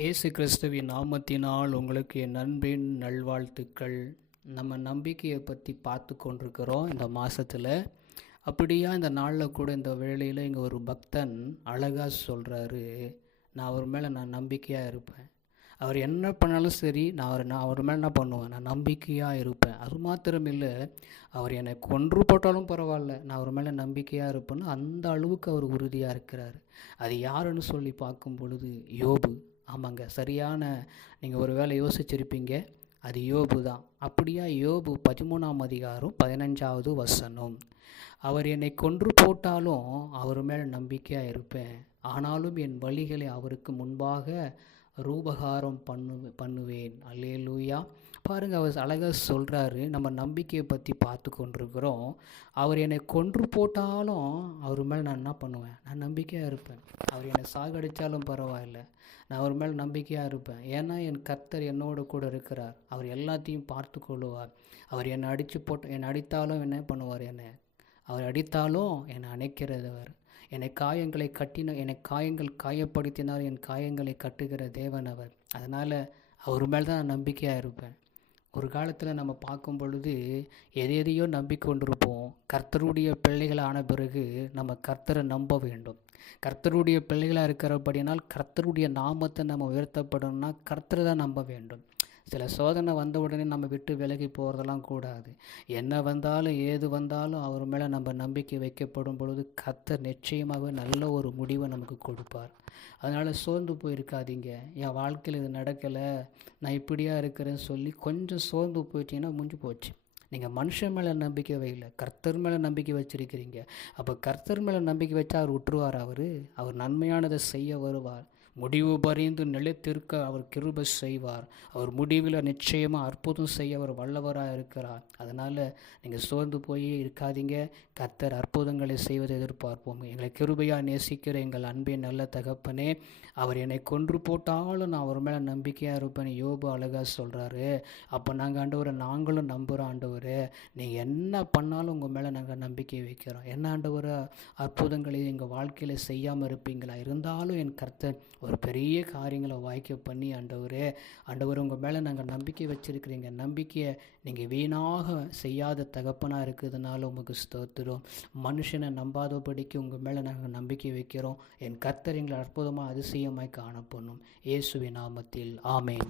இயேசு கிறிஸ்துவின் நாமத்தினால் உங்களுக்கு என் அன்பின் நல்வாழ்த்துக்கள். நம்ம நம்பிக்கையை பற்றி பார்த்து கொண்டிருக்கிறோம் இந்த மாதத்தில். அப்படியா இந்த நாளில் கூட இந்த வேளையில் இங்கே ஒரு பக்தன் அழகாக சொல்கிறாரு, நான் அவர் மேலே நம்பிக்கையாக இருப்பேன். அவர் என்ன பண்ணாலும் சரி, நான் அவர் மேலே என்ன பண்ணுவேன், நான் நம்பிக்கையாக இருப்பேன். அது மாத்திரம் இல்லை, அவர் என்னை கொன்று போட்டாலும் பரவாயில்ல, நான் அவர் மேலே நம்பிக்கையாக இருப்பேன்னு அந்த அளவுக்கு அவர் உறுதியாக இருக்கிறார். அது யாருன்னு சொல்லி பார்க்கும் பொழுது யோபு. ஆமாங்க, சரியான, நீங்கள் ஒரு வேளை யோசிச்சிருப்பீங்க, அது யோபு தான். அப்படியா யோபு 13ஆம் அதிகாரம் 15வது வசனம், அவர் என்னை கொன்று போட்டாலும் அவர் மேல் நம்பிக்கையாக இருப்பேன், ஆனாலும் என் வழிகளை அவருக்கு முன்பாக ரூபகாரம் பண்ணுவேன். அல்லேலூயா. பாருங்கள், அவர் அழகாக சொல்கிறாரு. நம்ம நம்பிக்கையை பற்றி பார்த்து கொண்டிருக்கிறோம். அவர் என்னை கொன்று போட்டாலும் அவர் மேல் நான் என்ன பண்ணுவேன், நான் நம்பிக்கையாக இருப்பேன். அவர் என்னை சாகடித்தாலும் பரவாயில்லை, நான் அவர் மேல் நம்பிக்கையாக இருப்பேன். ஏன்னா என் கர்த்தர் என்னோடு கூட இருக்கிறார். அவர் எல்லாத்தையும் பார்த்து கொள்ளுவார். அவர் என்னை என்னை அடித்தாலும் என்ன பண்ணுவார், அவர் அடித்தாலும் என்னை அணைக்கிறவர். என்னை காயங்கள் காயப்படுத்தினால் என் காயங்களை கட்டுகிற தேவன் அவர். அதனால் அவர் மேல் தான் நான் நம்பிக்கையாக இருப்பேன். ஒரு காலத்தில் நம்ம பார்க்கும் பொழுது எதையோ நம்பிக்கொண்டிருப்போம். கர்த்தருடைய பிள்ளைகளான பிறகு நம்ம கர்த்தரை நம்ப வேண்டும். கர்த்தருடைய பிள்ளைகளாக இருக்கிறபடினால் கர்த்தருடைய நாமத்தை நம்ம உயர்த்தப்படணும்னா கர்த்தரை தான் நம்ப வேண்டும். சில சோதனை வந்த உடனே நம்ம விட்டு விலகி போகிறதெல்லாம் கூடாது. என்ன வந்தாலும் ஏது வந்தாலும் அவர் மேலே நம்ம நம்பிக்கை வைக்கப்படும் பொழுது கர்த்தர் நிச்சயமாக நல்ல ஒரு முடிவை நமக்கு கொடுப்பார். அதனால் சோர்ந்து போயிருக்காதீங்க. என் வாழ்க்கையில் இது நடக்கலை, நான் இப்படியா இருக்கிறேன்னு சொல்லி கொஞ்சம் சோர்ந்து போயிட்டீங்கன்னா முடிஞ்சு போச்சு. நீங்கள் மனுஷன் மேலே நம்பிக்கை வைக்கல, கர்த்தர் மேலே நம்பிக்கை வச்சுருக்கிறீங்க. அப்போ கர்த்தர் மேலே நம்பிக்கை வச்சா அவர் விட்டுருவார். அவர் நன்மையானதை செய்ய வருவார். முடிவு பறிந்து நிலைத்திருக்க அவர் கிருபை செய்வார். அவர் முடிவில் நிச்சயமாக அற்புதம் செய்ய அவர் வல்லவராக இருக்கிறார். அதனால் நீங்கள் சோர்ந்து போய் இருக்காதீங்க. கர்த்தர் அற்புதங்களை செய்வதை எதிர்பார்ப்போம். எங்களை கிருபையாக நேசிக்கிற எங்கள் அன்பின் நல்ல தகப்பனே, அவர் என்னை கொன்று போட்டாலும் நான் அவர் மேலே நம்பிக்கையாக இருப்பேன். யோபு அழகாக சொல்கிறாரு. அப்போ நாங்களும் நம்புகிறோம் ஆண்டவரே, நீங்கள் என்ன பண்ணாலும் உங்கள் மேலே நாங்கள் நம்பிக்கை வைக்கிறோம். என்ன ஆண்டவரை அற்புதங்களை எங்கள் வாழ்க்கையில் செய்யாமல் இருப்பீங்களா? இருந்தாலும் என் கர்த்தர் ஒரு பெரிய காரியங்களை வாய்க்க பண்ணி ஆண்டவர் உங்கள் மேலே நாங்கள் நம்பிக்கை வச்சுருக்கிறீங்க. நம்பிக்கையை நீங்கள் வீணாக செய்யாத தகப்பனாக இருக்கிறதுனால உங்களுக்கு ஸ்தோத்திரம். மனுஷனை நம்பாதபடிக்கு உங்கள் மேலே நாங்கள் நம்பிக்கை வைக்கிறோம். என் கர்த்தர் எங்களை அற்புதமாக அதிசயமாய் காணப்படணும். இயேசுவின் நாமத்தில் ஆமென்.